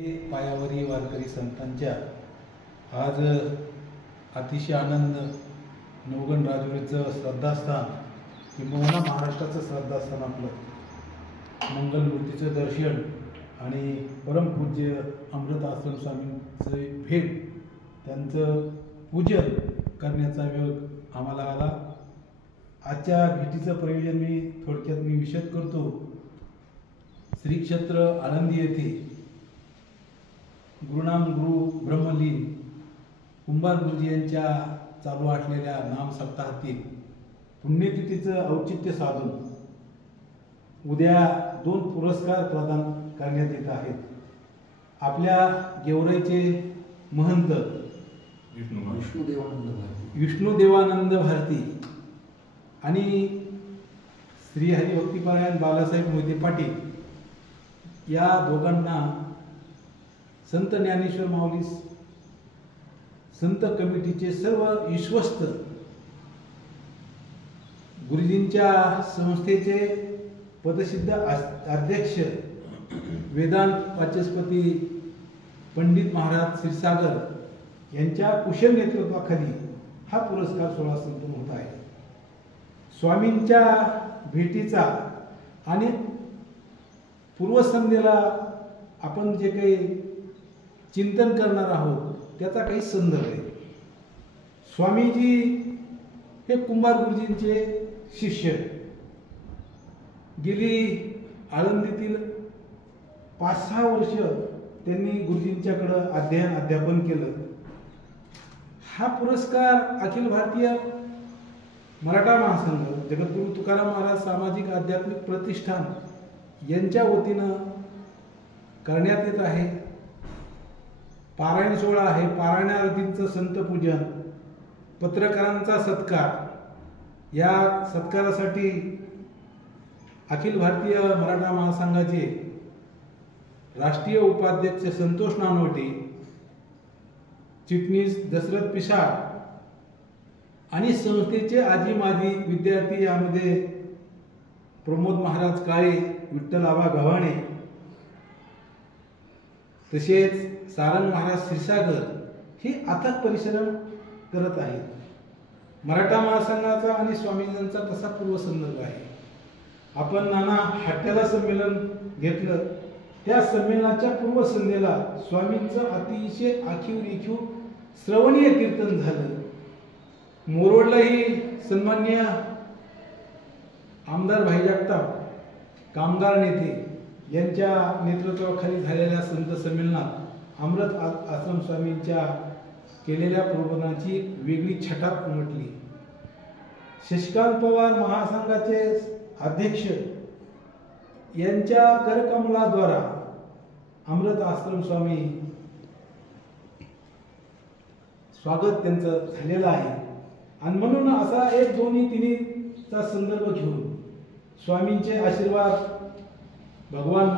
पायावरी वारकरी संतांच्या आज अतिशय आनंद नवगण राजुरीचं श्रद्धास्थान किंबहुना महाराष्ट्राचं श्रद्धास्थान आपलं मंगलमूर्तीचं दर्शन आणि परमपूज्य अमृत आश्रम स्वामींचं भेट त्यांचं पूजन करण्याचा योग आम्हाला आला। आजच्या भेटीचं प्रयोजन मी थोडक्यात विशद करतो। श्री क्षेत्र आळंदी येथे गुरुनाम गुरु ब्रह्मलीन कुंभार गुरुजी यांच्या चालू असलेल्या नाम सप्ताहातील पुण्यतिथीचं औचित्य साधून उद्या 2 पुरस्कार प्रदान करण्यात येत आहेत। आपल्या गेवराईचे महंत विष्णुदेवानंद भारती आणि श्री हरिभक्तीपरायण बाळासाहेब मोहिते पाटील या दोघांना संत ज्ञानेश्वर माऊली संत कमिटीचे सर्व विश्वस्त गुरुजींच्या संस्थेचे पदसिद्ध अध्यक्ष वेदांत वाचस्पती पंडित महाराज क्षीरसागर यांच्या कुशल नेतृत्वाखाली हा पुरस्कार सोहळा संपन्न होत आहे। स्वामींच्या भेटीचा आणि पूर्वसंध्येला आपण जे काही चिंतन करणार आहोत त्याचा काही संदर्भ आहे। स्वामीजी हे कुंभार गुरुजींचे शिष्य, गेली आळंदीतील 5-6 वर्ष त्यांनी गुरुजींच्याकडे अध्यापन केलं। हा पुरस्कार अखिल भारतीय मराठा महासंघ, जगद्गुरु तुकाराम महाराज सामाजिक आध्यात्मिक प्रतिष्ठान यांच्या वतीनं करण्यात येत आहे। पारायण सोहळा आहे, पारायणार्थींचं संत पूजन, पत्रकारांचा सत्कार। या सत्कारासाठी अखिल भारतीय मराठा महासंघाचे राष्ट्रीय उपाध्यक्ष संतोष नानवटे, चिटणीस दशरथ पिसाळ आणि संस्थेचे आजी माजी विद्यार्थी, यामध्ये प्रमोद महाराज काळे, विठ्ठल आबा गव्हाणे, तसेच सारंग महाराज क्षीरसागर हे अथक परिश्रम करत आहेत। मराठा महासंघाचा आणि स्वामींचा तसा पूर्वसंदर्भ आहे। आपण नाना हट्ट्याला संमेलन घेतलं, त्या संमेलनाच्या पूर्वसंध्येला स्वामींचं अतिशय आखीव श्रवणीय कीर्तन झालं। मोरोडलाही सन्माननीय आमदार भाई जगताप, कामगार नेते यांच्या नेतृत्वाखाली झालेल्या संत संमेलनात अमृत आश्रम स्वामींच्या केलेल्या प्रबोधनाची वेगळी छटा उमटली। शशिकांत पवार महासंघाचे अध्यक्ष यांच्या करकमलाद्वारा अमृत आश्रम स्वामी स्वागत त्यांचं झालेलं आहे। आणि म्हणून असा एक दोन्ही तिन्हीचा संदर्भ घेऊन स्वामींचे आशीर्वाद भगवान